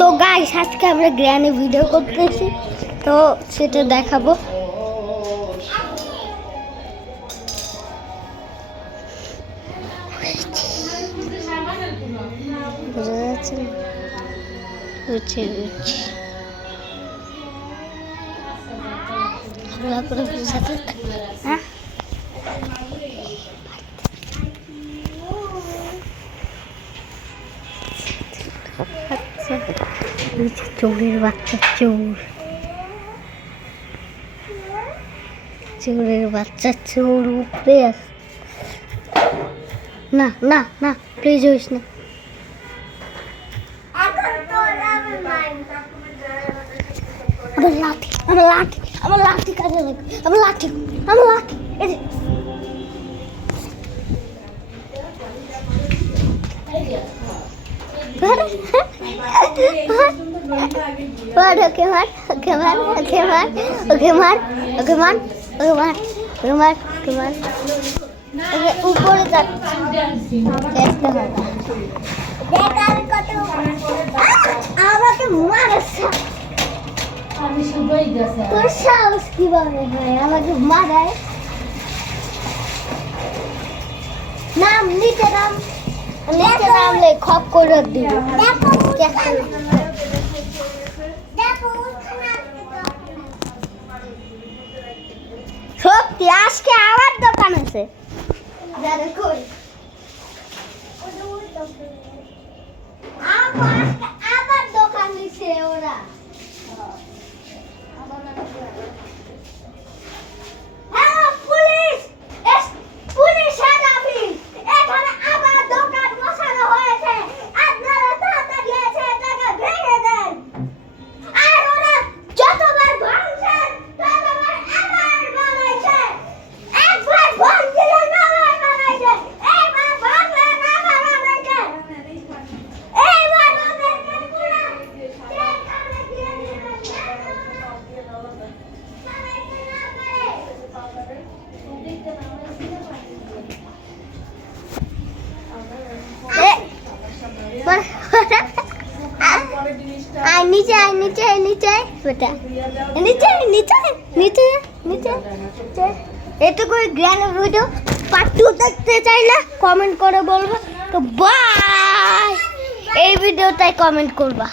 তো গাইস আজকে আমরা গ্র্যানি ভিডিও করতেছি, তো সেটা দেখাবো। বোঝা যাচ্ছে না? বুঝছি ভালো করে বুঝাতে। হ্যাঁ চোরের বাচ্চা, চোরের বাচ্চা, চোর উপরে আছে। না না না, প্লিজ হইস না। আমার লাঠি কাজে লাগে। আমার লাঠি এই উপরে আমাকে মারছে। তোর সাহস কিভাবে হয় আমাকে মারায়? নাম নিচে নামলে খপ করে দিব। সত্যি আজকে আবার দোকান আছে। আবার দোকান দিছে ওরা। এটুকু গ্র্যান্ড ভিডিও পার্ট 2 দেখতে চাইলে কমেন্ট করে বলবো। তো বাই, এই ভিডিওটাই কমেন্ট করবা।